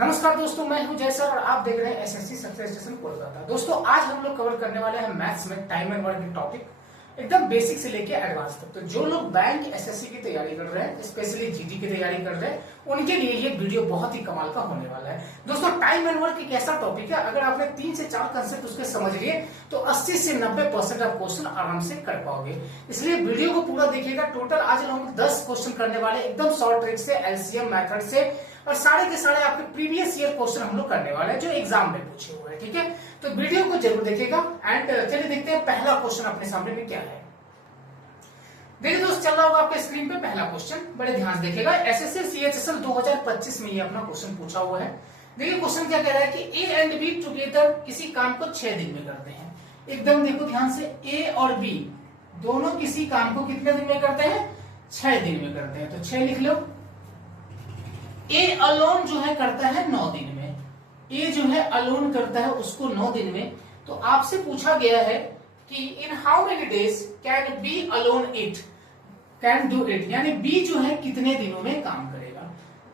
नमस्कार दोस्तों, मैं हूं जय सर और आप देख रहे हैं एसएससी सक्सेस स्टेशन कोलकाता। दोस्तों आज हम लोग कवर करने वाले हैं मैथ्स में टाइम एंड वर्क टॉपिक, एकदम बेसिक से लेके एडवांस तक। तो जो लोग बैंक एसएससी की तैयारी कर रहे हैं, स्पेशली जीडी की तैयारी कर रहे हैं, उनके लिए ये वीडियो बहुत ही कमाल का होने वाला है। दोस्तों टाइम एंड वर्क एक ऐसा टॉपिक है, अगर आपने 3 से 4 कंसेप्ट उसके समझ लिए तो 80 से 90% आप क्वेश्चन आराम से कर पाओगे। इसलिए वीडियो को पूरा देखिएगा। टोटल आज हम 10 क्वेश्चन करने वाले, एकदम शॉर्ट ट्रिक से, एलसीएम मेथड से, और सारे के सारे आपके प्रीवियस ईयर क्वेश्चन हम लोग करने वाले हैं जो एग्जाम में पूछे हुए हैं। ठीक है, तो वीडियो को जरूर देखिएगा। एंड चलिए देखते हैं पहला क्वेश्चन अपने सामने में क्या है। देखिए दोस्त, चल रहा होगा आपके स्क्रीन पे पहला क्वेश्चन, बड़े ध्यान से देखिएगा। एसएससी सीएचएसएल 2025 में ये अपना क्वेश्चन पूछा हुआ है। देखिए क्वेश्चन क्या कह रहा है कि ए एंड बी टुगेदर किसी काम को 6 दिन में करते हैं। एकदम देखो ध्यान से, ए और बी दोनों किसी काम को कितने दिन में करते हैं? 6 दिन में करते हैं। तो 6 लिख लो। ए अलोन जो है करता है 9 दिन में। ए जो है अलोन करता है उसको 9 दिन में। तो आपसे पूछा गया है कि in how many days can be alone it can do it, यानी बी जो है कितने दिनों में काम करेगा।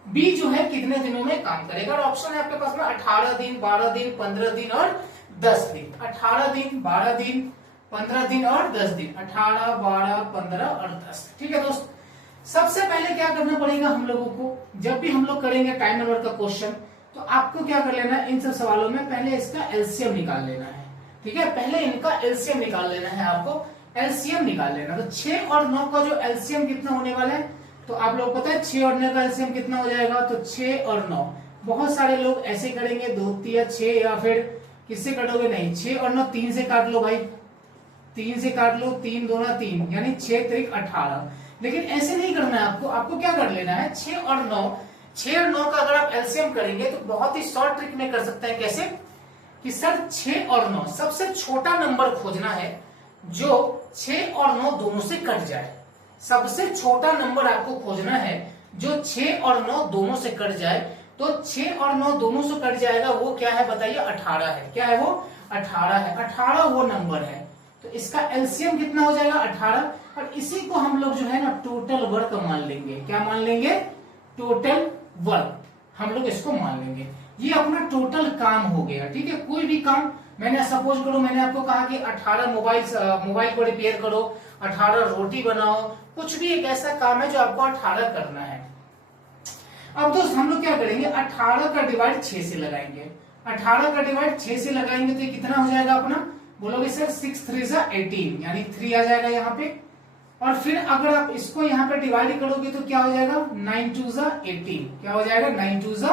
बी जो है कितने दिनों में काम करेगा। और ऑप्शन है आपके पास में 18 दिन, 12 दिन, 15 दिन और 10 दिन। 18 दिन, 12 दिन, 15 दिन और 10 दिन। 18, 12, 15 और 10। ठीक है दोस्त, सबसे पहले क्या करना पड़ेगा हम लोगों को, जब भी हम लोग करेंगे टाइम एंड वर्क का क्वेश्चन, तो आपको क्या कर लेना है, इन सब सवालों में पहले इसका एलसीएम निकाल लेना है। ठीक है, पहले इनका एलसीएम निकाल लेना है, आपको एलसीएम निकाल लेना। तो 6 और 9 का जो एलसीएम कितना होने वाला है, तो आप लोग पता है 6 और 9 का एलसीएम कितना हो जाएगा। तो 6 और 9, बहुत सारे लोग ऐसे करेंगे 2 या 6, या फिर किससे काटोगे, नहीं 6 और 9 3 से काट लो भाई, 3 से काट लो, 3 2 3, यानी 6 3 18। लेकिन ऐसे नहीं करना है आपको। आपको क्या कर लेना है, 6 और 9 का अगर आप एलसीएम करेंगे तो बहुत ही शॉर्ट ट्रिक में कर सकते हैं। कैसे कि सर 6 और 9 सबसे छोटा नंबर खोजना है जो 6 और 9 दोनों से कट जाए। सबसे छोटा नंबर आपको खोजना है जो 6 और 9 दोनों से कट जाए। तो 6 और 9 दोनों से कट जाएगा, वो क्या है बताइए, 18 है। क्या है वो? 18 है। 18 वो नंबर है। तो इसका एलसीएम कितना हो जाएगा? 18। और इसी को हम लोग जो है ना टोटल वर्क मान लेंगे। क्या मान लेंगे? टोटल वर्क हम लोग इसको मान लेंगे। ये अपना टोटल काम हो गया। ठीक है, कोई भी काम, मैंने सपोज करो मैंने आपको कहा कि 18 मोबाइल को रिपेयर करो, 18 रोटी बनाओ, कुछ भी एक ऐसा काम है जो आपको 18 करना है। अब दोस्त हम लोग क्या करेंगे, 18 का डिवाइड 6 से लगाएंगे। 18 का डिवाइड 6 से लगाएंगे तो ये कितना हो जाएगा अपना, बोलोगे सर 6 3 18, यानी 3 आ जाएगा यहाँ पे। और फिर अगर आप इसको यहाँ पे डिवाइड करोगे तो क्या हो जाएगा, 9 2 18। क्या हो जाएगा? 9 2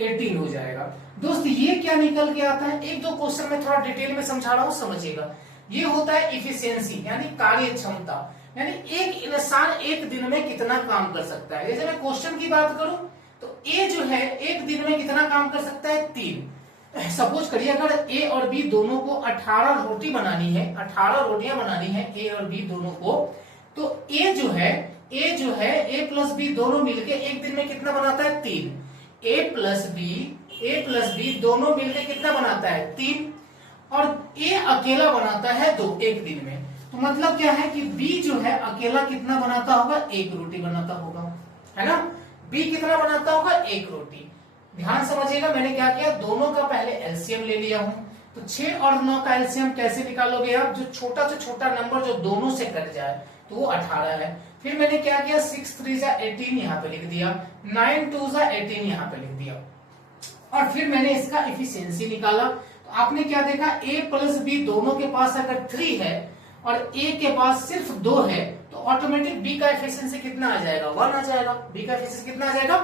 18 हो जाएगा। दोस्त ये क्या निकल के आता है, एक दो क्वेश्चन में थोड़ा डिटेल में समझा रहा हूँ, समझिएगा। ये होता है इफिशियंसी, यानी कार्य क्षमता, यानी एक इंसान एक दिन में कितना काम कर सकता है। जैसे मैं क्वेश्चन की बात करूं तो ए जो है एक दिन में कितना काम कर सकता है, 3। सपोज करिए अगर ए और बी दोनों को 18 रोटी बनानी है, 18 रोटियां बनानी है ए और बी दोनों को, तो ए जो है ए प्लस बी दोनों मिलके एक दिन में कितना बनाता है, 3। ए प्लस बी दोनों मिलकर कितना बनाता है, 3। और ए अकेला बनाता है 2 एक दिन में। तो मतलब क्या है कि बी जो है अकेला कितना बनाता होगा, 1 रोटी बनाता होगा, है ना। बी कितना बनाता होगा, 1 रोटी। ध्यान समझिएगा, मैंने क्या किया, दोनों का पहले एलसीएम ले लिया हूं। तो 6 और 9 का एलसीएम कैसे निकालोगे आप, जो छोटा से छोटा नंबर जो दोनों से कट जाए, तो वो 18 है। फिर मैंने क्या किया, 6 3 18 यहाँ पे लिख दिया, 9 2 18 यहाँ पे लिख दिया। और फिर मैंने इसका एफिशिएंसी निकाला। तो आपने क्या देखा, ए प्लस बी दोनों के पास अगर 3 है और ए के पास सिर्फ 2 है, तो ऑटोमेटिक बी का एफिशिएंसी कितना आ जाएगा, 1 आ जाएगा। बी का एफिशिएंसी कितना आ जाएगा,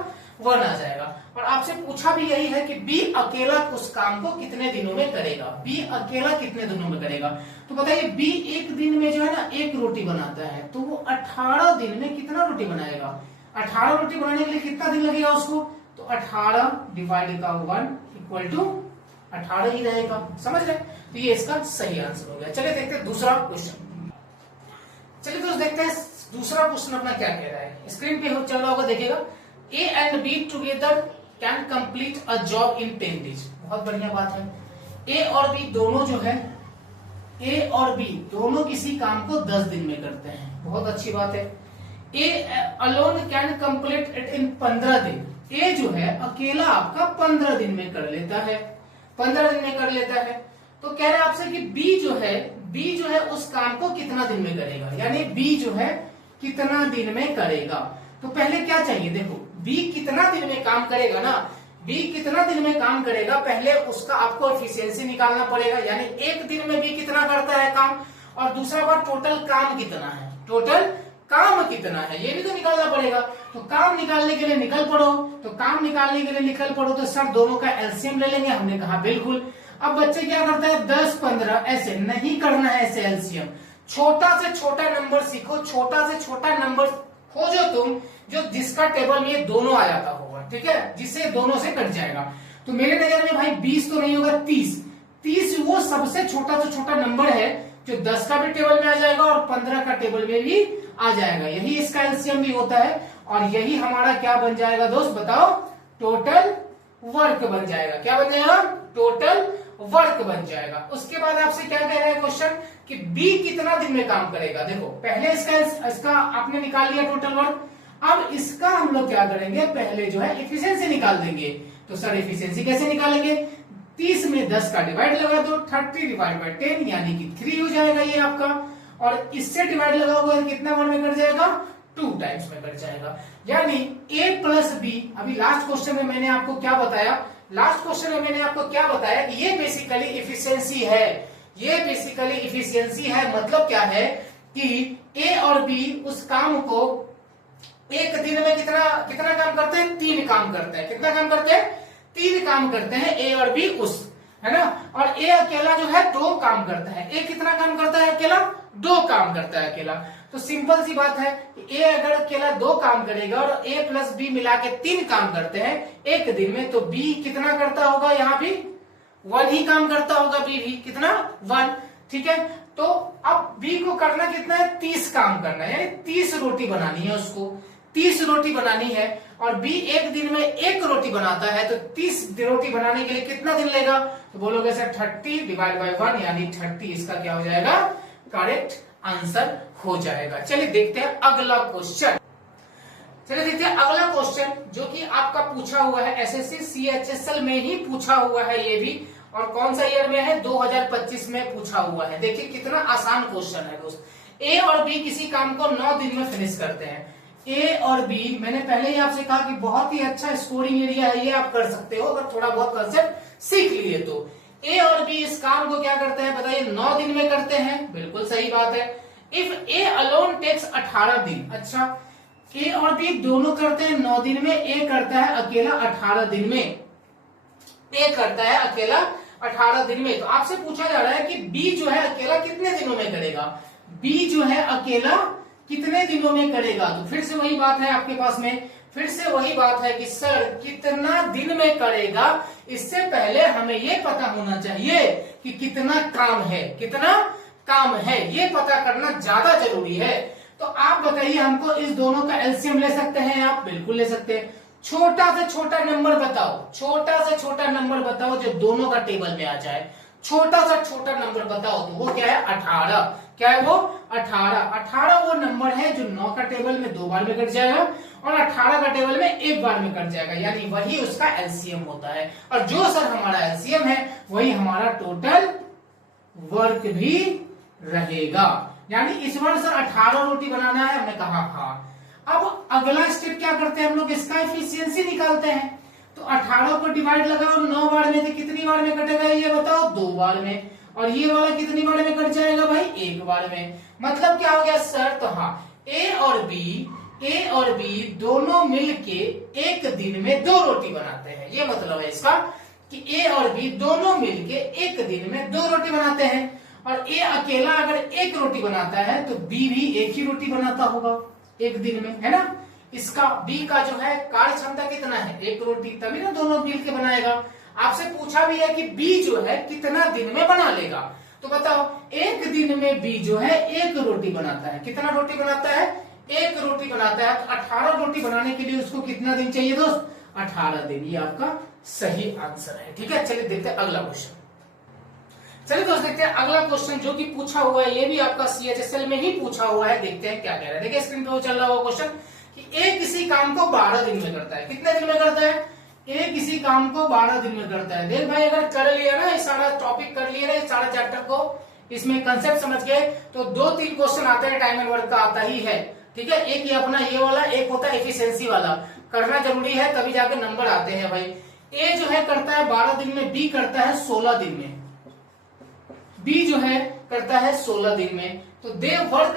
1 आ जाएगा। और आपसे पूछा भी यही है कि बी अकेला उस काम को कितने दिनों में करेगा, बी अकेला कितने दिनों में करेगा। तो बताइए बी एक दिन में जो है ना 1 रोटी बनाता है, तो वो 18 दिन में कितना रोटी बनाएगा। 18 रोटी बनाने के लिए कितना दिन लगेगा उसको, तो 18 डिवाइड का 1 इक्वल टू 18 ही रहेगा। समझ रहे? तो ये इसका सही आंसर हो गया। चलिए देखते हैं दूसरा क्वेश्चन। चलिए दोस्त देखते हैं दूसरा क्वेश्चन अपना क्या कह रहा है। स्क्रीन पे चल रहा होगा, देखिएगा। A and be together can complete a job in 10 days. बहुत बढ़िया बात है। ए और बी दोनों जो है, ए और बी दोनों किसी काम को 10 दिन में करते हैं। बहुत अच्छी बात है। A alone can complete it in 15 दिन। ए जो है अकेला आपका 15 दिन में कर लेता है, 15 दिन में कर लेता है। तो कह रहे हैं आपसे कि बी जो है उस काम को कितना दिन में करेगा, यानी बी जो है कितना दिन में करेगा। तो पहले क्या चाहिए, देखो बी कितना दिन में काम करेगा ना, बी कितना दिन में काम करेगा, पहले उसका आपको एफिशिएंसी निकालना पड़ेगा, यानी एक दिन में बी कितना करता है काम, और दूसरा बात टोटल काम कितना है, टोटल काम कितना है ये भी तो निकालना पड़ेगा। तो काम निकालने के लिए निकल पड़ो, तो काम निकालने के लिए निकल पड़ो, तो सर दोनों का एलसीएम ले लेंगे, हमने कहा बिल्कुल। अब बच्चे क्या करते हैं 10 15 ऐसे नहीं करना है, ऐसे एलसीएम छोटा से छोटा नंबर सीखो, छोटा से छोटा नंबर खोजो तुम, जो जिसका टेबल में ये दोनों आ जाता होगा, ठीक है, जिससे दोनों से कट जाएगा। तो मेरे नजर में भाई 20 तो नहीं होगा, 30 वो सबसे छोटा से छोटा नंबर है जो 10 का भी टेबल में आ जाएगा और 15 का टेबल में भी आ जाएगा, यही इसका एलसीएम भी होता है। और यही हमारा क्या बन जाएगा दोस्त, बताओ, टोटल वर्क बन जाएगा। क्या बन जाएगा, टोटल वर्क बन जाएगा। उसके बाद आपसे क्या कह रहा है क्वेश्चन कि बी कितना दिन में काम करेगा। देखो पहले इसका आपने निकाल लिया टोटल वर्क, अब इसका हम लोग क्या करेंगे, पहले जो है एफिशिएंसी निकाल देंगे। तो सर एफिशिएंसी कैसे निकालेंगे, 30 में 10 का डिवाइड लगा दो, 30 डिवाइड बाई 10 यानी कि 3 हो जाएगा ये आपका, और इससे डिवाइड लगाओगे कितना बार में कट जाएगा, 2 टाइम्स में कट जाएगा। यानी a प्लस बी, अभी लास्ट क्वेश्चन में मैंने आपको क्या बताया, लास्ट क्वेश्चन में मैंने आपको क्या बताया कि ये बेसिकली इफिशियंसी है, ये बेसिकली इफिशियंसी है। मतलब क्या है कि ए और बी उस काम को एक दिन में कितना कितना काम करते हैं, 3 काम करते हैं। कितना काम करते हैं, 3 काम करते हैं ए और बी उस, है ना। और ए अकेला जो है 2 काम करता है। ए कितना काम करता है अकेला, 2 काम करता है अकेला। तो सिंपल सी बात है कि ए अगर अकेला 2 काम करेगा और ए प्लस बी मिला के 3 काम करते हैं एक दिन में, तो बी कितना करता होगा, यहाँ भी 1 ही काम करता होगा, बी भी कितना 1, ठीक है। तो अब बी को करना कितना है, 30 काम करना है, यानी 30 रोटी बनानी है उसको, 30 रोटी बनानी है। और बी एक दिन में 1 रोटी बनाता है, तो 30 रोटी बनाने के लिए कितना दिन लेगा, तो बोलोगे सर 30 डिवाइड बाई 1 यानी 30 इसका क्या हो जाएगा, करेक्ट आंसर हो जाएगा। चलिए देखते हैं अगला क्वेश्चन। चलिए देखते हैं अगला क्वेश्चन जो कि आपका पूछा हुआ है एसएससी सीएचएसएल में ही पूछा हुआ है ये भी, और कौन सा ईयर में है, 2025 में पूछा हुआ है। देखिए कितना आसान क्वेश्चन है दोस्त। ए और बी किसी काम को 9 दिन में फिनिश करते हैं। ए और बी, मैंने पहले ही आपसे कहा कि बहुत ही अच्छा स्कोरिंग एरिया है, ये आप कर सकते हो अगर थोड़ा बहुत कंसेप्ट सीख लिए तो। ए और बी इस काम को क्या करते हैं बताइए, 9 दिन में करते हैं, बिल्कुल सही बात है। इफ ए अलोन टेक्स 18 दिन, अच्छा ए और बी दोनों करते हैं 9 दिन में, ए करता है अकेला 18 दिन में, ए करता है अकेला 18 दिन में। तो आपसे पूछा जा रहा है कि बी जो है अकेला कितने दिनों में करेगा, बी जो है अकेला कितने दिनों में करेगा। तो फिर से वही बात है आपके पास में, फिर से वही बात है कि सर कितना दिन में करेगा, इससे पहले हमें ये पता होना चाहिए कि कितना काम है, कितना काम है, ये पता करना ज्यादा जरूरी है। तो आप बताइए हमको, इस दोनों का एलसीएम ले सकते हैं आप, बिल्कुल ले सकते हैं। छोटा से छोटा नंबर बताओ, छोटा से छोटा नंबर बताओ जो दोनों का टेबल में आ जाए, छोटा सा छोटा नंबर बताओ, तो वो क्या है 18। क्या है वो 18 वो नंबर है जो 9 का टेबल में 2 बार में कट जाएगा और 18 का टेबल में 1 बार में कट जाएगा, यानी वही उसका एलसीएम होता है। और जो सर हमारा एलसीएम है वही हमारा टोटल वर्क भी रहेगा। यानी इस बार सर 18 रोटी बनाना है, हमने कहा हाँ। अब अगला स्टेप क्या करते हैं हम लोग, इसका एफिशिएंसी निकालते हैं। तो 18 को डिवाइड लगाओ 9 बार में, तो कितनी बार में कटेगा ये बताओ, 2 बार में। और ये वाला कितनी बार में कट जाएगा भाई, 1 बार में। मतलब क्या हो गया सर, तो हाँ ए और बी दोनों मिलके एक दिन में 2 रोटी बनाते हैं, ये मतलब है इसका कि ए और बी दोनों मिलके एक दिन में 2 रोटी बनाते हैं। और ए अकेला अगर 1 रोटी बनाता है तो बी भी 1 ही रोटी बनाता होगा एक दिन में, है ना। इसका बी का जो है कार्य क्षमता कितना है, 1 रोटी, तभी ना दोनों मिलके बनाएगा। आपसे पूछा भी है कि बी जो है कितना दिन में बना लेगा, तो बताओ एक दिन में बी जो है 1 रोटी बनाता है। कितना रोटी बनाता है, 1 रोटी बनाता है। तो 18 रोटी बनाने के लिए उसको कितना दिन चाहिए दोस्त, 18 दिन। ये आपका सही आंसर है, ठीक है। चलिए देखते हैं अगला क्वेश्चन। चलिए दोस्त देखते हैं अगला क्वेश्चन जो कि पूछा हुआ है, ये भी आपका सीएचएसएल में ही पूछा हुआ है। देखते हैं क्या कह रहा है, देखिए स्क्रीन पे वो चल रहा हुआ क्वेश्चन कि ए किसी काम को 12 दिन में करता है। कितने दिन में करता है? ए किसी काम को 12 दिन में करता है। देख भाई, अगर कर लिया ना, ये सारा टॉपिक कर लिया ना, ये सारा चैप्टर को, इसमें कंसेप्ट समझ गए, तो 2-3 क्वेश्चन आते हैं टाइम एंड वर्क का, आता ही है। ठीक है, एक ये अपना ये वाला, एक होता है एफिशिएंसी वाला, करना जरूरी है तभी जाके नंबर आते हैं भाई। ए जो है करता है 12 दिन में, बी करता है 16 दिन में, बी जो है करता है 16 दिन में। तो they work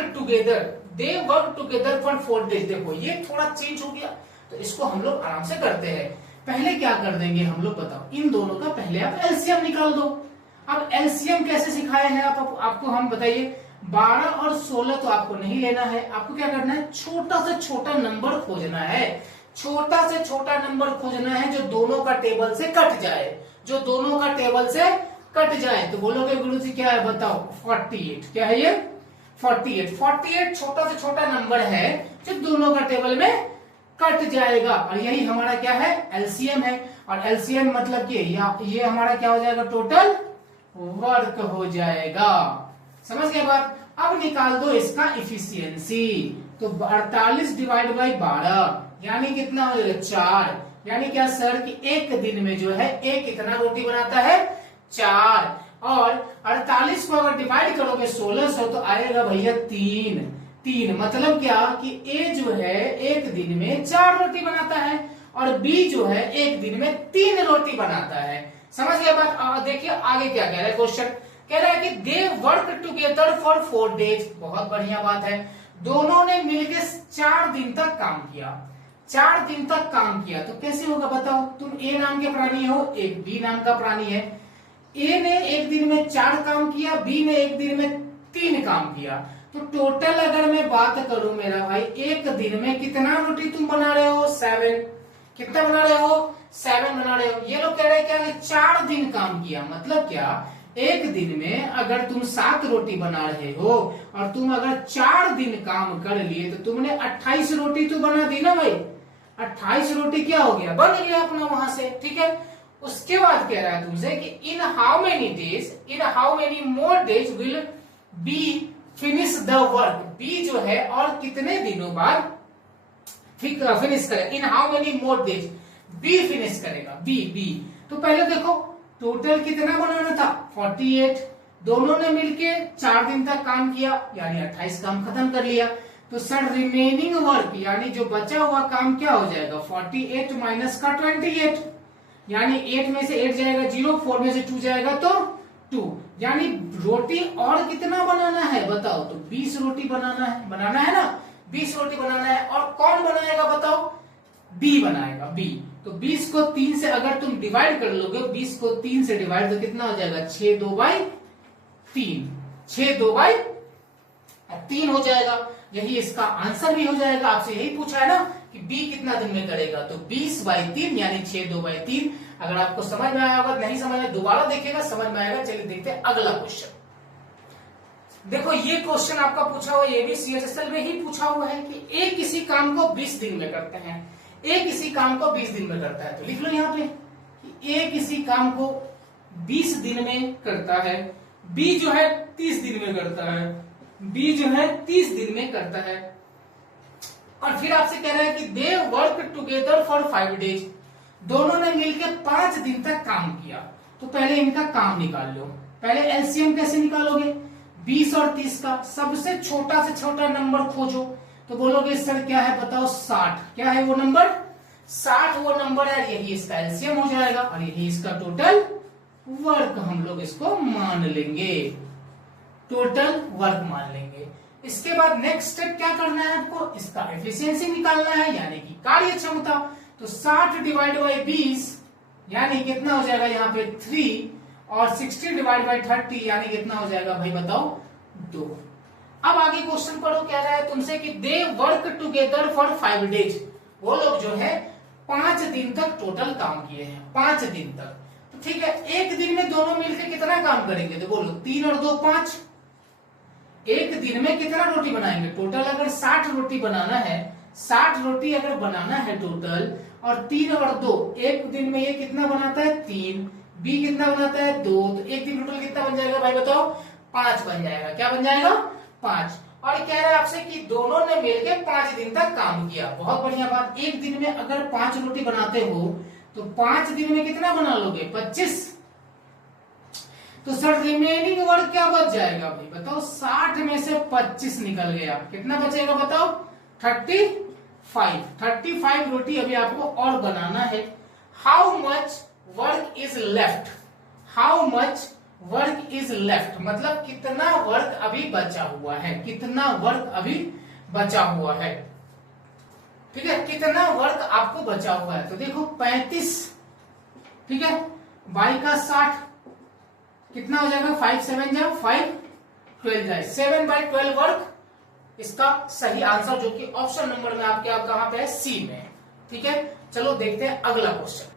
together for 4 days. देखो ये थोड़ा चेंज हो गया, तो इसको हम लोग आराम से करते हैं। पहले क्या कर देंगे हम लोग, बताओ, इन दोनों का पहले आप एलसीएम निकाल दो। अब एलसीएम कैसे सिखाए हैं आपको हम बताइए। 12 और 16 तो आपको नहीं लेना है, आपको क्या करना है, छोटा से छोटा नंबर खोजना है। छोटा से छोटा नंबर खोजना है जो दोनों का टेबल से कट जाए, जो दोनों का टेबल से कट जाए। तो बोलोगे गुरु जी क्या है, बताओ। 48, क्या है ये, 48 छोटा से छोटा नंबर है जो दोनों का टेबल में कट जाएगा, और यही हमारा क्या है, एलसीएम है। और एलसीएम मतलब कि ये हमारा क्या हो जाएगा, टोटल वर्क हो जाएगा। समझ गए बात। अब निकाल दो इसका इफिशियंसी। तो 48 डिवाइड बाई 12 यानी कितना हो जाएगा, 4। यानी क्या सर कि एक दिन में जो है एक कितना रोटी बनाता है, 4। और 48 को अगर डिवाइड करोगे 16 से तो आएगा भैया 3। मतलब क्या कि ए जो है एक दिन में 4 रोटी बनाता है, और बी जो है एक दिन में 3 रोटी बनाता है। समझ गया बात। देखिए आगे क्या कह रहा है क्वेश्चन, कह रहा है कि they work together for 4 days. बहुत बढ़िया बात है, दोनों ने मिलकर 4 दिन तक काम किया। 4 दिन तक काम किया तो कैसे होगा बताओ। तुम ए नाम के प्राणी हो, एक बी नाम का प्राणी है। ए ने एक दिन में 4 काम किया, बी ने एक दिन में 3 काम किया। तो टोटल अगर मैं बात करूं मेरा भाई, एक दिन में कितना रोटी तुम बना रहे हो, 7। कितना बना रहे हो, 7 बना रहे हो। ये लोग कह रहे हैं क्या, 4 दिन काम किया। मतलब क्या, एक दिन में अगर तुम 7 रोटी बना रहे हो और तुम अगर 4 दिन काम कर लिए तो तुमने 28 रोटी तो बना दी ना भाई। 28 रोटी क्या हो गया, बन गया अपना वहां से। ठीक है, उसके बाद कह रहा है तुमसे कि in how many more days will be finish the work. B जो है और कितने दिनों बाद फिनिश करेगा, in how many more days be finish करेगा। बी तो पहले देखो टोटल कितना बनाना था, 48। दोनों ने मिलके 4 दिन तक काम किया, यानी 28 काम खत्म कर लिया। तो सर रिमेनिंग वर्क यानी जो बचा हुआ काम क्या हो जाएगा, 48 माइनस का 28। यानी 8 में से 8 जाएगा 0, 4 में से 2 जाएगा तो 2। यानी रोटी और कितना बनाना है बताओ, तो 20 रोटी बनाना है ना, 20 रोटी बनाना है। और कौन बनाएगा बताओ, बी बनाएगा, बी। तो 20 को 3 से अगर तुम डिवाइड कर लोगे, 20 को 3 से डिवाइड तो कितना हो जाएगा, 6/2/3। 6/2/3 हो जाएगा। यही इसका आंसर भी हो जाएगा। आपसे यही पूछा है ना कि बी कितना दिन में करेगा, तो 20/3 यानी 6/2/3। अगर आपको समझ में आया होगा, नहीं समझ में दोबारा देखिएगा, समझ में आएगा। चलिए देखते हैं अगला क्वेश्चन। देखो ये क्वेश्चन आपका पूछा हुआ, ये भी CHSL में ही पूछा हुआ है कि ए किसी काम को 20 दिन में करते हैं। ए किसी काम को 20 दिन में करता है, तो लिख लो यहाँ पे कि ए किसी काम को 20 दिन में करता है। बी जो है 30 दिन में करता है, बी जो है 30 दिन में करता है। और फिर आपसे कह रहा है कि they work together for 5 days. दोनों ने मिलकर 5 दिन तक काम किया। तो पहले इनका काम निकाल लो। पहले एलसीएम कैसे निकालोगे, 20 और 30 का सबसे छोटा से छोटा नंबर खोजो। तो बोलोगे सर क्या है बताओ, 60। क्या है वो नंबर, 60 वो नंबर है। यही इसका एलसीएम हो जाएगा और यही इसका टोटल वर्क हम लोग इसको मान लेंगे, टोटल वर्क मान लेंगे। इसके बाद नेक्स्ट स्टेप क्या करना है आपको, इसका एफिशिएंसी निकालना है, यानी कि कार्य क्षमता। तो 60 डिवाइड बाई 20 यानी कितना हो जाएगा यहाँ पे 3, और 60 डिवाइड बाई 30 यानी कितना हो जाएगा भाई बताओ, 2। अब आगे क्वेश्चन पढ़ो, कह रहा है तुमसे कि they work together for 5 days. वो लोग जो है 5 दिन तक टोटल काम किए हैं, 5 दिन तक। तो ठीक है, एक दिन में दोनों मिलकर कितना काम करेंगे, तो बोलो 3 और 2 5। एक दिन में कितना रोटी बनाएंगे, टोटल अगर 60 रोटी बनाना है, 60 रोटी अगर बनाना है टोटल, और 3 और 2, एक दिन में ये कितना बनाता है 3, बी कितना बनाता है 2, तो एक दिन टोटल कितना बन जाएगा भाई बताओ, 5 बन जाएगा। क्या बन जाएगा, 5। और कह रहा है आपसे कि दोनों ने मिलकर 5 दिन तक काम किया। बहुत बढ़िया बात। एक दिन में अगर 5 रोटी बनाते हो तो 5 दिन में कितना बना लोगे? 25। तो सर रिमेनिंग वर्क क्या बच जाएगा भाई बताओ? 60 में से 25 निकल गया, कितना बचेगा बताओ? 35 रोटी अभी आपको और बनाना है। How much work is left? How much work is left मतलब कितना वर्क अभी बचा हुआ है, कितना वर्क अभी बचा हुआ है। ठीक है, कितना वर्क आपको बचा हुआ है? तो देखो 35, ठीक है, बाई का 60 कितना हो जाएगा? 5 7 जा 5 12 जाए 7/12 वर्क इसका सही आंसर, जो कि ऑप्शन नंबर में आपके कहां पे है? सी में। ठीक है, चलो देखते हैं अगला क्वेश्चन।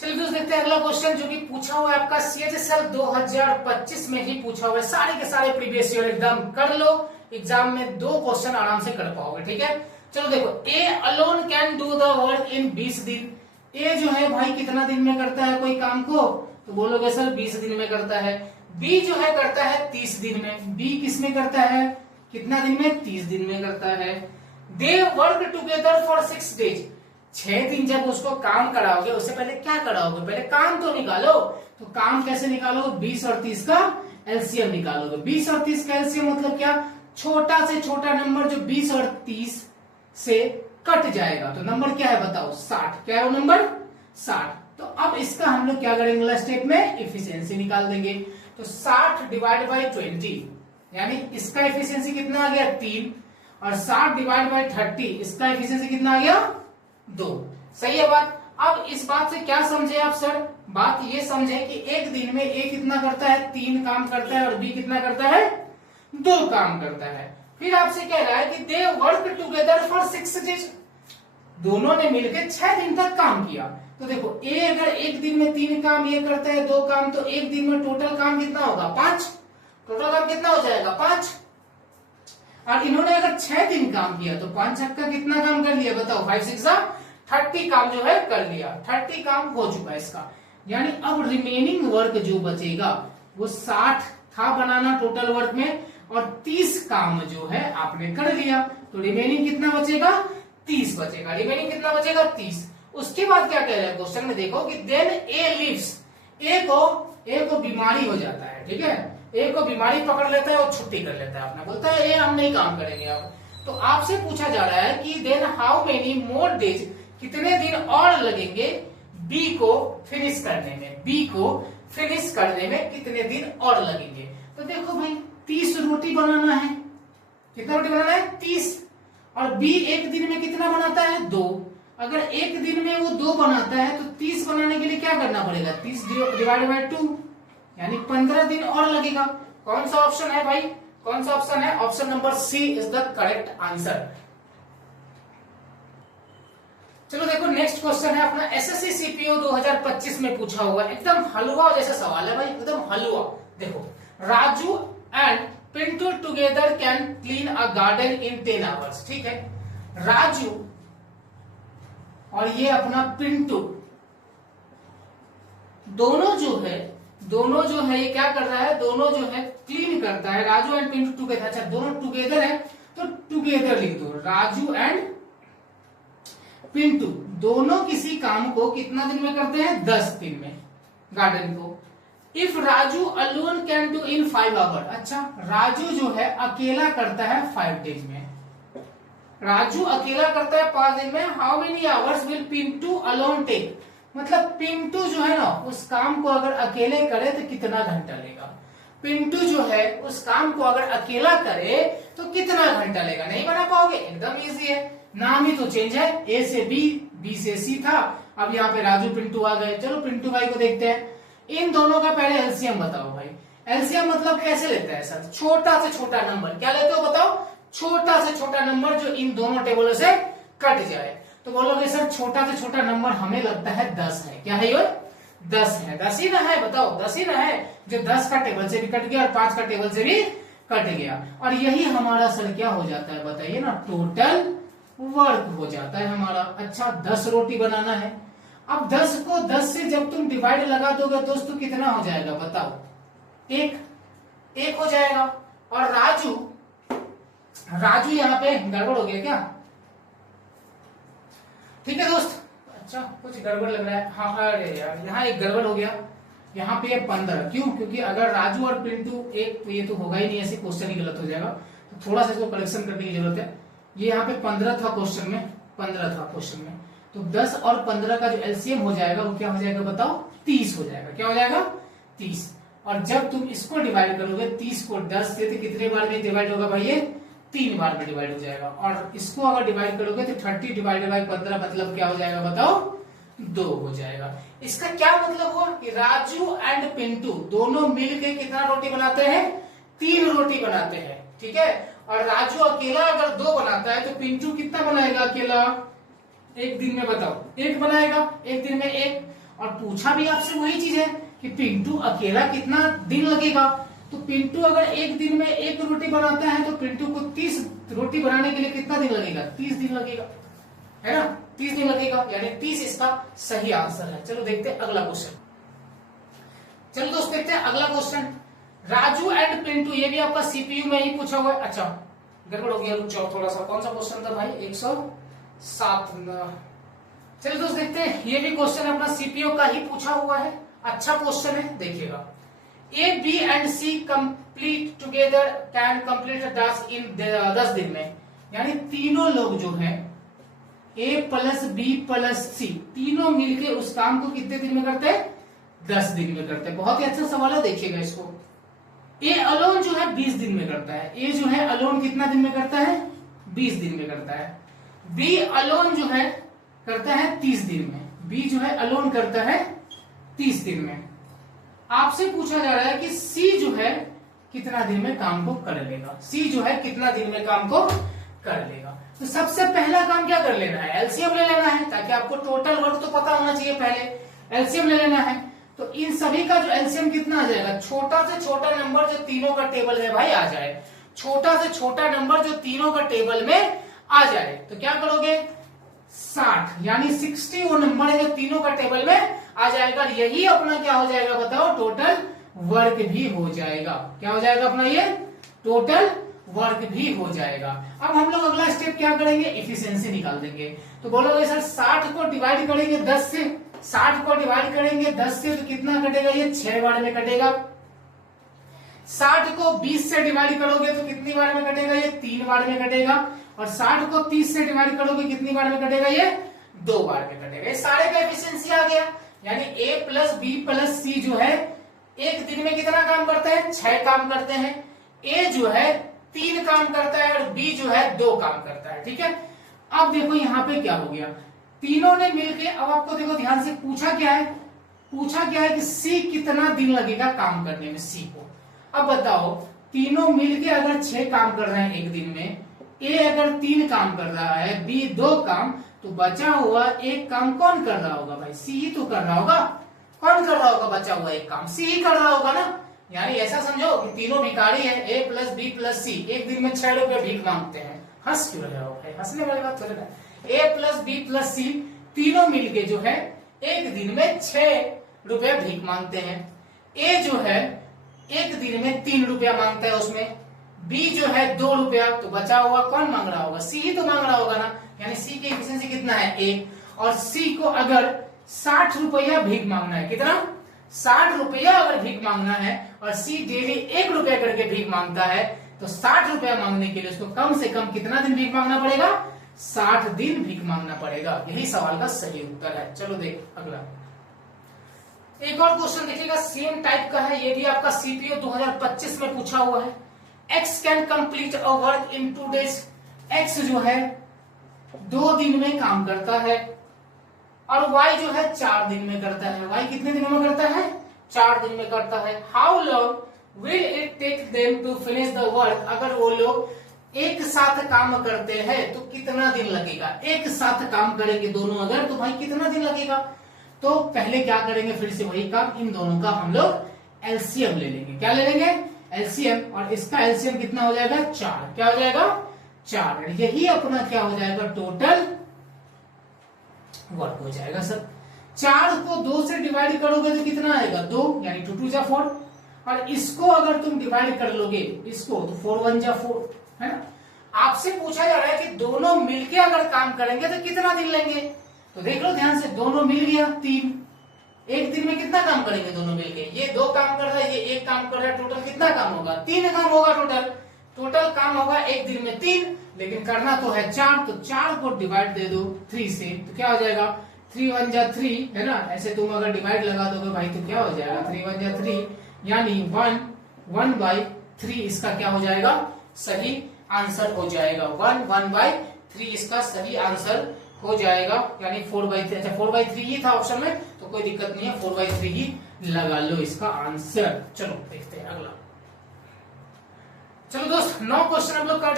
चलिए दोस्तों देखते हैं अगला क्वेश्चन जो कि पूछा हुआ है आपका CHSL 2025 में ही पूछा हुआ है। सारे के सारे प्रीवियस ईयर एकदम कर लो, एग्जाम में 2 क्वेश्चन आराम से कर पाओगे। ठीक है, चलो देखो, A alone can do the work in 20 दिन। ए जो है भाई कितना दिन में करता है कोई काम को? तो बोलोगे सर 20 दिन में करता है। बी जो है करता है 30 दिन में। बी किस में करता है? कितना दिन में? 30 दिन में करता है। They work together for 6 days. 6 दिन जब उसको काम कराओगे उससे पहले क्या कराओगे? पहले काम तो निकालो। तो काम कैसे निकालोगे? 20 और 30 का एलसीएम निकालोगे। 20 और 30 का एलसीएम मतलब क्या? छोटा से छोटा नंबर जो 20 और 30 से कट जाएगा तो नंबर क्या है बताओ? 60। क्या है वो नंबर? 60। तो अब इसका हम लोग क्या करेंगे? अगला स्टेप में इफिशियंसी निकाल देंगे। तो 60 डिवाइड बाई 20 यानी इसका इफिशियंसी कितना आ गया? 3। और 60 डिवाइड बाई 30 इसका इफिशियंसी कितना आ गया? 2। सही है बात। अब इस बात से क्या समझे आप सर? बात ये समझे कि एक दिन में ए कितना करता है? 3 काम करता है और बी कितना करता है? 2 काम करता है। फिर आपसे कह रहा है कि they work together for 6 days. दोनों ने मिलकर 6 दिन तक काम किया। तो देखो ए अगर एक दिन में 3 काम ये करता है, 2 काम, तो एक दिन में टोटल काम कितना होगा? 5। टोटल काम कितना हो जाएगा? 5। और इन्होंने अगर 6 दिन काम किया तो 5 का कितना काम कर लिया बताओ? 5 6 30 काम जो है कर लिया। 30 काम हो चुका है इसका। यानी अब रिमेनिंग वर्क जो बचेगा वो 60 था बनाना टोटल वर्क में, और 30 काम जो है आपने कर लिया। तो रिमेनिंग कितना बचेगा? 30 बचेगा। रिमेनिंग कितना बचेगा? 30। उसके बाद क्या कह रहा है क्वेश्चन में देखो कि देन ए लिव्स। ए को बीमारी हो जाता है। ठीक है, ए को बीमारी पकड़ लेता है और छुट्टी कर लेता है। अपना बोलता है ए हम नहीं काम करेंगे अब। तो आपसे पूछा जा रहा है कि then how many more days, कितने दिन और लगेंगे बी को फिनिश करने में? बी को फिनिश करने में कितने दिन और लगेंगे? तो देखो भाई 30 रोटी बनाना है। कितना रोटी बनाना है? 30। और बी एक दिन में कितना बनाता है? 2। अगर एक दिन में वो 2 बनाता है तो 30 बनाने के लिए क्या करना पड़ेगा? 30 डिवाइड बाई 2 यानी 15 दिन और लगेगा। कौन सा ऑप्शन है भाई? कौन सा ऑप्शन है? Option number C is the correct answer. चलो देखो नेक्स्ट क्वेश्चन है अपना एसएससी सीपीओ 2025 में पूछा हुआ है। एकदम हलवा जैसा सवाल है भाई, एकदम हलवा। देखो, Raju and Pintu together can clean a garden in 10 hours. ठीक है, राजू और ये अपना पिंटू दोनों जो है ये क्या कर रहा है? दोनों जो है क्लीन करता है। Raju and Pintu together. अच्छा, दोनों टुगेदर है तो टुगेदर लिख दो। राजू एंड पिंटू दोनों किसी काम को कितना दिन में करते हैं? 10 दिन में गार्डन को। If Raju alone can do in 5 hour. अच्छा, राजू जो है अकेला करता है 5 डेज में। राजू अकेला करता है 5 दिन में। How many hours will Pintu alone take? मतलब पिंटू जो है ना उस काम को अगर अकेले करे तो कितना घंटा लेगा? पिंटू जो है उस काम को अगर अकेला करे तो कितना घंटा लेगा? नहीं बना पाओगे, एकदम इजी है। नाम ही तो चेंज है, ए से बी, बी से सी था, अब यहाँ पे राजू पिंटू आ गए। चलो पिंटू भाई को देखते हैं। इन दोनों का पहले एलसीएम बताओ भाई। एलसीएम मतलब कैसे लेता है सर? छोटा से छोटा नंबर। क्या लेते हो बताओ? छोटा से छोटा नंबर जो इन दोनों टेबलों से कट जाए। तो बोलोगे सर छोटा से छोटा नंबर हमें लगता है 10 है। क्या है ये? 10 है। 10 ही ना है? बताओ 10 ही ना है जो 10 का टेबल से भी कट गया और 5 का टेबल से भी कट गया। और यही हमारा सर क्या हो जाता है बताइए ना? टोटल वर्क हो जाता है हमारा। अच्छा, 10 रोटी बनाना है। अब 10 को 10 से जब तुम डिवाइड लगा दोगे दोस्तों कितना हो जाएगा बताओ? 1 हो जाएगा। और राजू राजू यहाँ पे गड़बड़ हो गया क्या? ठीक है दोस्त, अच्छा कुछ गड़बड़ लग रहा है। हाँ अरे यार यहाँ एक गड़बड़ हो गया, यहाँ पे 15 क्यों? क्योंकि अगर राजू और पिंटू एक, तो ये तो होगा ही नहीं, ऐसे क्वेश्चन ही गलत हो जाएगा, तो थोड़ा सा इसको करेक्शन करने की जरूरत है। ये यहाँ पे 15 था क्वेश्चन में, 15 था क्वेश्चन में, तो 10 और 15 का जो एलसीएम हो जाएगा वो क्या हो जाएगा बताओ? 30 हो जाएगा। क्या हो जाएगा? 30। और जब तुम इसको डिवाइड करोगे 30 को 10 से, तो कितने बार में डिवाइड होगा भाई? ये 3 बार में डिवाइड हो जाएगा। और इसको अगर डिवाइड करोगे तो 30 डिवाइडेड बाई 15 मतलब क्या हो जाएगा बताओ? 2 हो जाएगा। इसका क्या मतलब हुआ कि राजू एंड पिंटू दोनों मिलके कितना रोटी बनाते हैं? 3 रोटी बनाते हैं, ठीक है। और राजू अकेला अगर 2 बनाता है तो पिंटू कितना बनाएगा अकेला? एक दिन में बताओ, 1 बनाएगा, एक दिन में 1। और पूछा भी आपसे वही चीज है कि पिंटू अकेला कितना दिन लगेगा, तो पिंटू अगर एक दिन में 1 रोटी बनाता है तो पिंटू को 30 रोटी बनाने के लिए कितना दिन लगेगा? 30 दिन लगेगा, है ना? 30 दिन लगेगा, यानी 30 इसका सही आंसर है। चलो देखते हैं अगला क्वेश्चन। चलो दोस्त देखते हैं अगला क्वेश्चन। राजू एंड पिंटू, ये भी आपका सीपीयू में ही पूछा हुआ है। अच्छा गड़बड़ हो गया, थोड़ा सा। कौन सा क्वेश्चन था भाई? 107। चलो दोस्त देखते हैं, ये भी क्वेश्चन अपना सीपीयू का ही पूछा हुआ है। अच्छा क्वेश्चन है, देखिएगा। A B and C complete together can complete a task in 10 दिन में, यानी तीनों लोग जो है A plus B plus C तीनों मिलके उस काम को कितने दिन में करते हैं? 10 दिन में करते हैं। बहुत ही अच्छा सवाल है, देखिएगा इसको। ए अलोन जो है 20 दिन में करता है। ए जो है अलोन कितना दिन में करता है? 20 दिन में करता है। बी अलोन जो है करता है 30 दिन में। बी जो है अलोन करता है 30 दिन में। आपसे पूछा जा रहा है कि सी जो है कितना दिन में काम को कर लेगा? सी जो है कितना दिन में काम को कर लेगा? तो सबसे पहला काम क्या कर लेना है? एलसीएम ले लेना है, ताकि आपको टोटल वर्क तो पता होना चाहिए। पहले एलसीएम ले लेना है, तो इन सभी का जो एलसीएम कितना आ जाएगा? छोटा से छोटा नंबर जो तीनों का टेबल में भाई आ जाए, छोटा से छोटा नंबर जो तीनों का टेबल में आ जाए, तो क्या करोगे? 60, यानी 60 वो नंबर है जो तीनों का टेबल में आ जाएगा। यही अपना क्या हो जाएगा बताओ? टोटल वर्क भी हो जाएगा। क्या हो जाएगा अपना? ये टोटल वर्क भी हो जाएगा। अब हम लोग अगला स्टेप क्या करेंगे? इफिशियंसी निकाल देंगे। तो बोलोगे सर 60 को डिवाइड करेंगे 10 से, 60 को डिवाइड करेंगे 10 से तो कितना कटेगा? ये 6 बार में कटेगा। 60 को 20 से डिवाइड करोगे तो कितनी बार में कटेगा? ये 3 बार में कटेगा। और 60 को 30 से डिवाइड करोगे कितनी बार में कटेगा? ये 2 बार में कटेगा। ये सारे का एफिशिएंसी आ गया। यानी ए प्लस बी प्लस सी जो है एक दिन में कितना काम करता है? 6 काम करते हैं। ए जो है 3 काम करता है और बी जो है 2 काम करता है, ठीक है। अब देखो यहाँ पे क्या हो गया, तीनों ने मिलके, अब आपको देखो ध्यान से पूछा क्या है? पूछा क्या है कि सी कितना दिन लगेगा काम करने में, सी को। अब बताओ, तीनों मिलके अगर 6 काम कर रहे हैं एक दिन में, ए अगर 3 काम कर रहा है, बी 2 काम, तो बचा हुआ एक काम कौन कर रहा होगा भाई? सी ही तो कर रहा होगा। कौन कर रहा होगा बचा हुआ एक काम? सी ही कर रहा होगा ना। यानी ऐसा समझो कि तीनों भिखारी है, ए प्लस बी प्लस सी, एक दिन में 6 रुपए भीख मांगते हैं। हंस क्यों रहे हो भाई? हंसने वाली बात थोड़ी ना। ए प्लस बी प्लस सी तीनों मिलके जो है एक दिन में 6 रुपया भीख मांगते हैं। ए जो है एक दिन में 3 रुपया मांगता है उसमें, बी जो है 2 रुपया, तो बचा हुआ कौन मांग रहा होगा? सी ही तो मांग रहा होगा ना। यानी सी की एफिशिएंसी कितना है? 1। और सी को अगर 60 रुपया भीख मांगना है, कितना? 60 रुपया अगर भीख मांगना है और सी डेली 1 रुपया करके भीख मांगता है, तो 60 रुपया मांगने के लिए उसको कम से कम कितना दिन भीख मांगना पड़ेगा? 60 दिन भीख मांगना पड़ेगा। यही सवाल का सही उत्तर है। चलो देख अगला एक और क्वेश्चन देखिएगा, सेम टाइप का है। ये भी आपका सीपीओ 2025 में पूछा हुआ है। X can complete a work in 2 days. X जो है 2 दिन में काम करता है और वाई जो है 4 दिन में करता है। वाई कितने दिनों में करता है? 4 दिन में करता है। How long will it take them to finish the work. अगर वो लोग एक साथ काम करते हैं तो कितना दिन लगेगा? एक साथ काम करेंगे दोनों अगर, तो भाई कितना दिन लगेगा? तो पहले क्या करेंगे? फिर से वही काम, इन दोनों का हम लोग एलसीएम ले लेंगे। क्या ले लेंगे? एलसीएम। और इसका एलसीएम कितना हो जाएगा? 4। क्या हो जाएगा? 4। यही अपना क्या हो जाएगा? टोटल वर्क हो जाएगा सर। 4 को 2 से डिवाइड करोगे तो कितना आएगा? 2, यानी 2 2 जा 4। और इसको अगर तुम डिवाइड कर लोगे इसको, तो 4 1 जा 4, है ना। आपसे पूछा जा रहा है कि दोनों मिलके अगर काम करेंगे तो कितना दिन लेंगे। तो देख लो ध्यान से, दोनों मिल गया 3, एक दिन में कितना काम करेंगे दोनों मिलके, ये 2 काम कर रहा है, ये 1 काम कर रहा है, टोटल कितना काम होगा, 3 काम होगा टोटल काम होगा एक दिन में 3, लेकिन करना तो है 4, तो 4 को डिवाइड दे दो 3 से, तो क्या हो जाएगा 3 1 जा 3 है ना। ऐसे तुम अगर डिवाइड लगा दोगे भाई तो क्या हो जाएगा 3 1 जा 3, यानी 1/3 इसका क्या हो जाएगा, सही आंसर हो जाएगा। 1/3 इसका सही आंसर हो जाएगा, यानी 4/3। अच्छा 4/3 ही था ऑप्शन में, तो कोई दिक्कत नहीं है, 4/3 ही लगा लो इसका आंसर। चलो देखते हैं अगला। चलो दोस्त 9 क्वेश्चन हम लोग कर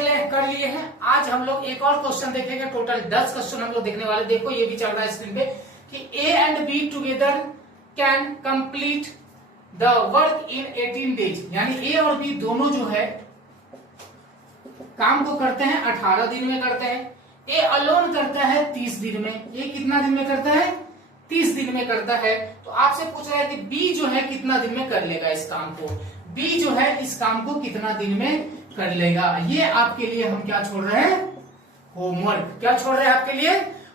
लिए हैं। आज हम लोग एक और क्वेश्चन देखेंगे, टोटल 10 क्वेश्चन हम लोग देखने वाले। देखो ये भी चल रहा है स्क्रीन पे कि A and be together can complete the work in 18 days, यानी ए और बी दोनों जो है काम को करते हैं 18 दिन में करते हैं। ए अलोन करता है 30 दिन में, ये कितना दिन में करता है 30 दिन में करता है। तो आपसे पूछ रहा है कि बी जो है कितना दिन में कर लेगा इस काम को, बी जो है इस काम को कितना दिन में कर लेगा। ये आपके लिए हम क्या छोड़ रहे हैं, होमवर्क। क्या छोड़ रहे हैं आपके लिए,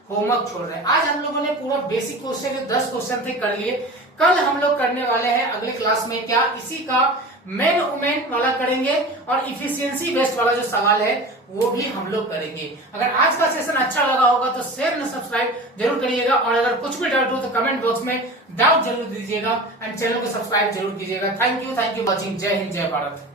होमवर्क छोड़ रहे हैं। आज हम लोगों ने पूरा बेसिक क्वेश्चन जो 10 क्वेश्चन थे कर लिए। कल हम लोग करने वाले हैं अगले क्लास में क्या, इसी का मेन वुमेन वाला करेंगे और इफिशियंसी बेस्ड वाला जो सवाल है वो भी हम लोग करेंगे। अगर आज का सेशन अच्छा लगा होगा तो शेयर और सब्सक्राइब जरूर करिएगा, और अगर कुछ भी डाउट हो तो कमेंट बॉक्स में डाउट जरूर दीजिएगा एंड चैनल को सब्सक्राइब जरूर कीजिएगा। Thank you watching. जय हिंद, जय भारत।